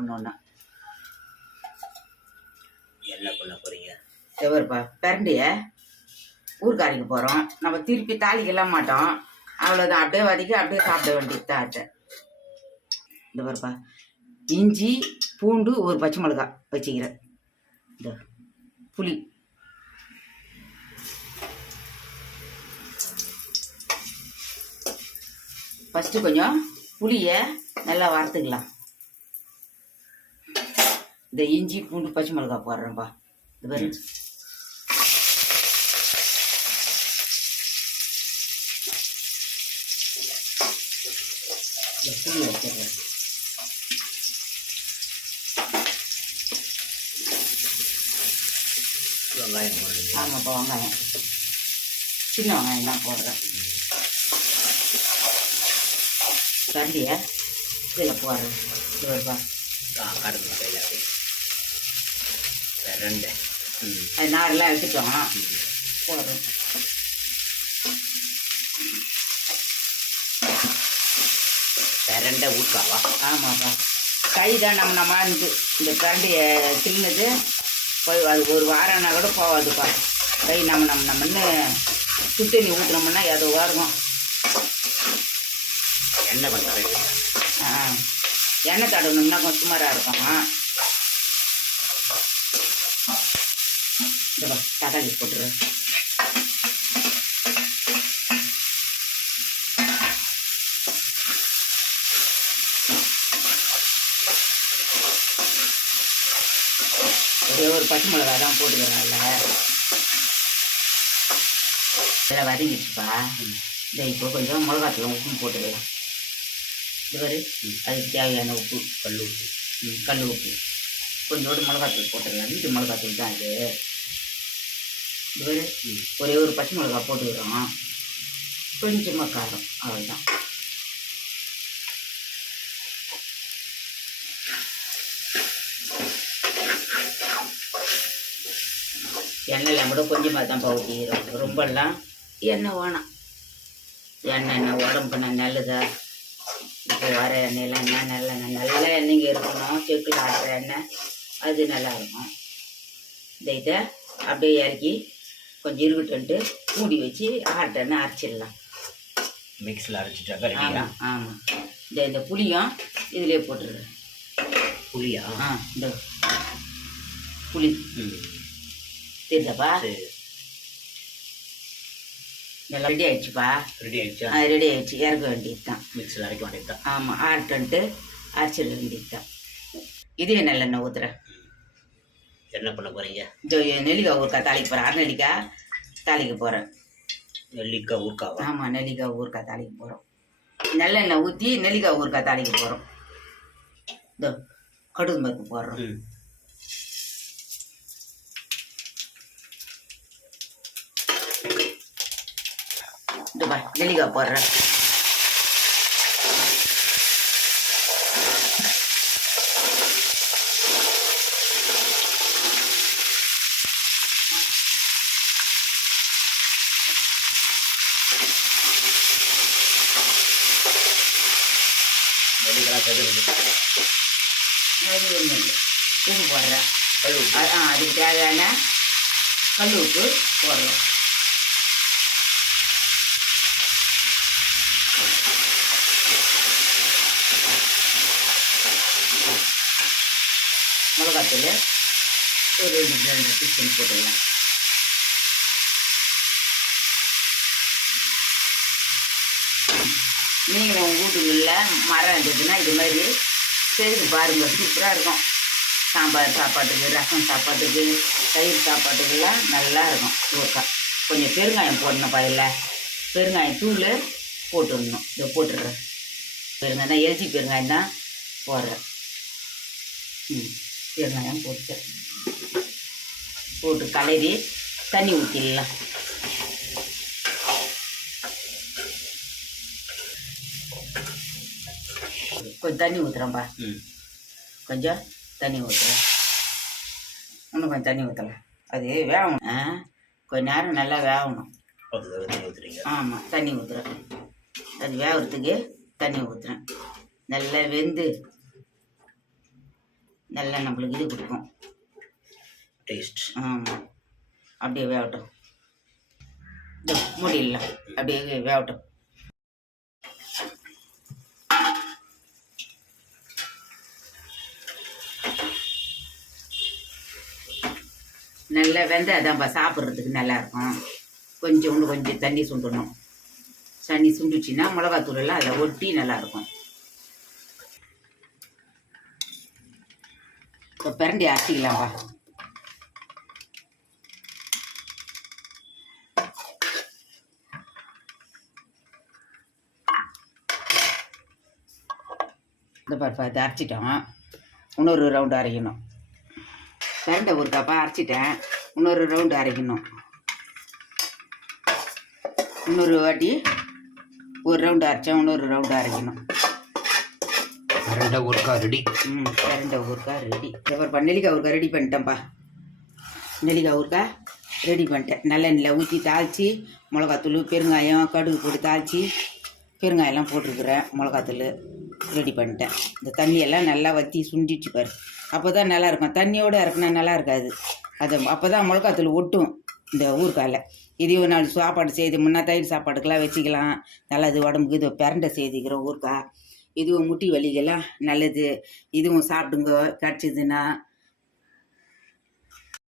ஒன்று என்ன பண்ண போறீங்க? எவருப்பா பிரண்டிய ஊர்காரிக்கு போகிறோம் நம்ம திருப்பி தாளிக்கலாம் மாட்டோம். அவ்வளோதான் அப்படியே வதக்கி அப்படியே சாப்பிட வேண்டியது தான் ஆச்சு இந்த பாருப்பா. இஞ்சி பூண்டு ஒரு பச்சை மிளகாய் வச்சுக்கிறேன். இந்த புளி. ஃபஸ்ட்டு கொஞ்சம் புளியை நல்லா வறுத்துக்கலாம். இந்த இஞ்சி பூண்டு பச்சை மிளகாய் போடுறேன்ப்பா இது பாரு. இந்த புளி வச்சிடுறேன். வெங்காயம் போடுறீங்க. ஆமாப்பா வெங்காயம். சின்ன வெங்காயம் தான் போடுறேன். கண்டியை இதில் போடுறேன். இது வருப்பா கையில். ரெண்டு. அது நாரெல்லாம் எடுத்துட்டோம். போடுறோம் ரெண்டை ஊட்டாவா ஆமாப்பா. கை தான் நம்ம நம்ம இந்த இந்த கரண்டியை கிள்ளினது. போய் அது ஒரு வாரம்னா கூட போகாதுப்பா. கை நம்ம நம்ம நம்மன்னு சுடு தண்ணி ஊற்றுனோம்னா எதுவாக இருக்கும் என்ன பண்ணுறீங்க ஆ. எண்ணெய் தடவணும்னா கொஞ்சம் சுமாராக இருக்கும். இதோ தக்காளி போட்டுருவேன் ஒரே ஒரு பச்சை மிளகா தான் போட்டுக்கிறேன் அதில். இதில் வதங்கிடுச்சுப்பா. இந்த இப்போ கொஞ்சம் மிளகாத்தூள் உப்பு போட்டுக்கலாம். இது பாரு அதுக்கு தேவையான உப்பு கல் உப்பு. ம், கல் உப்பு. கொஞ்சோடு மிளகாத்தூள் போட்டுக்கலாம். வீட்டு மிளகாத்தூள் தான் இது. இது ஒரே ஒரு பச்சை மிளகா போட்டுக்கிறோம். கொஞ்சமாக காரம் அவ்வளோதான் எண்ணெய்லாம் கூட கொஞ்சமாக தான் ஊற்றிக்கிறோம் ரொம்பலாம் எண்ணெய் வேணாம். எண்ணெய் என்ன உடம்புக்கு என்ன நல்லதா? இப்போ வர எண்ணெயெல்லாம் என்ன நல்ல எண்ணெய்? நல்ல எண்ணெய்ங்க இருக்கணும். செக்கில் ஆட்டுற எண்ணெய் அது நல்லா இருக்கும். இந்த இதை அப்படியே இறக்கி கொஞ்சம் இருக்கட்டுன்ட்டு மூடி வச்சு ஆட்ட எண்ணெய் அரைச்சிடலாம். மிக்ஸில் அரைச்சிட்டாக்கா ஆமாம் ஆமாம் இந்த இந்த புளியும் இதிலே போட்டுடுறேன். புளியா? ஆ இந்த புளி. தெரியுதாப்பா? எல்லாம் ரெடி ஆயிடுச்சுப்பா. ரெடி ஆயிடுச்சா? ரெடி ஆயிடுச்சு. இறக்க வேண்டியது தான் மிக்ஸில் அரைக்க வேண்டியது தான் ஆமாம் ஆட்டுன்ட்டு அரைச்சிட வேண்டியது தான் இதே நல்லெண்ணெய் ஊற்றுறேன் என்ன பண்ண போறீங்க? இந்த நெல்லிக்காய் ஊறுக்காய் தாளிக்க போகிறேன் அரை நெல்லிக்காய் தாளிக்க போகிறேன் நெல்லிக்காய் ஊறுக்காவா ஆமாம் நெல்லிக்காய் ஊறுக்காய் தாளிக்க போகிறோம் நல்லெண்ணெய் ஊற்றி நெல்லிக்காய் ஊறுக்காய் தாளிக்க போகிறோம் இதோ கடுகு பருப்பு போடுறோம். இந்த நெல்லிக்காய் போடுறேன். நெல்லிக்காய் செதுருது அது ஒன்றும் இல்லை உப்பு போடுறேன் கல் உப்பு அ- ஆ அதுக்கு தேவையான கல் உப்பு போடுறோம் மிளகாத்தூள் ஒரு ரெண்டு ரெண்டு டீஸ்பூன் போட்டுடலாம் நீங்களும் உங்கள் வீட்டுகளில் மரம் இருந்ததுன்னா இது மாதிரி செய்து பாருங்க. சூப்பராக இருக்கும். சாம்பார் சாப்பாட்டுக்கு ரசம் சாப்பாட்டுக்கு தயிர் சாப்பாட்டுக்கெல்லாம் நல்லா இருக்கும். ஊறுக்காய் கொஞ்சம் பெருங்காயம் போடணும் பயிரில் பெருங்காயம் தூள் போட்டுடணும். இதை போட்டுடுறேன். பெருங்காயம் தான் எரிச்சி பெருங்காயம் தான் போடுறேன். ம் பெருங்காயம் போட்டு போட்டு கலரி தண்ணி ஊற்றிடலாம் கொஞ்சம் தண்ணி ஊற்றுறேன்ப்பா ம். கொஞ்சம் தண்ணி ஊற்றுறேன் இன்னும் கொஞ்சம் தண்ணி ஊற்றலாம் அது வேகணும். ஆ கொஞ்ச நேரம் நல்லா வேகணும். ஆமாம் தண்ணி ஊற்றுறேன் அது வேகிறதுக்கு தண்ணி ஊற்றுறேன் நல்லா வெந்து நல்லா நம்மளுக்கு இது கொடுக்கும். டேஸ்ட் ஆமாம் அப்படியே வேகட்டும். இந்த மூடிடலாம். அப்படியே வேகட்டும். நல்லா வெந்தாதான்ப்பா சாப்பிட்றதுக்கு நல்லா இருக்கும் கொஞ்சோண்டு கொஞ்சம் தண்ணி சுண்டணும். தண்ணி சுண்டுச்சுன்னா மிளகாத்தூள் எல்லாம் அதில் ஒட்டி நல்லா இருக்கும் இப்போ பிரண்டி அரைச்சிக்கலாம்ப்பா இந்த பருப்பை அதை அரைச்சிட்டோம். இன்னொரு ரவுண்டு அரைக்கணும். பிரண்டை ஒரு கப்பா அரைச்சிட்டேன். இன்னொரு ரவுண்டு அரைக்கணும். இன்னொரு வாட்டி ஒரு ரவுண்டு அரைச்சேன் இன்னொரு ரவுண்டு அரைக்கணும். ரெண்டா ஒர்க்கா ரெடி ம் பிரண்டை ஊறுக்கா ரெடி பாருப்பா நெல்லிக்காய் ஊறுக்காய் ரெடி பண்ணிட்டேன்ப்பா நெல்லிக்காய் ஊறுக்காய் ரெடி பண்ணிட்டேன். நல்லெண்ணெயில் ஊற்றி தாளித்து மிளகாத்தூள் பெருங்காயம் கடுகு போட்டு தாளித்து பெருங்காயம்லாம் போட்டிருக்கிறேன் மிளகாத்தூள் ரெடி பண்ணிட்டேன். இந்த தண்ணியெல்லாம் நல்லா வற்றி சுண்டிச்சு பாரு. அப்போ தான் நல்லாயிருக்கும். தண்ணியோடு இறக்குனா நல்லா இருக்காது அது அப்போ தான் மிளகாத்தூள் ஒட்டும் இந்த ஊருக்கால இதையும் நாலு சாப்பாடு செய்து முன்னா தயிர் சாப்பாடுக்கெல்லாம் வச்சுக்கலாம். நல்லது உடம்புக்கு இது பிரண்டை செய்துக்கிறோம் ஊருக்கா இதுவும் முட்டி வலிக்கெல்லாம் நல்லது. இதுவும் சாப்பிடுங்க. கிடச்சிதுன்னா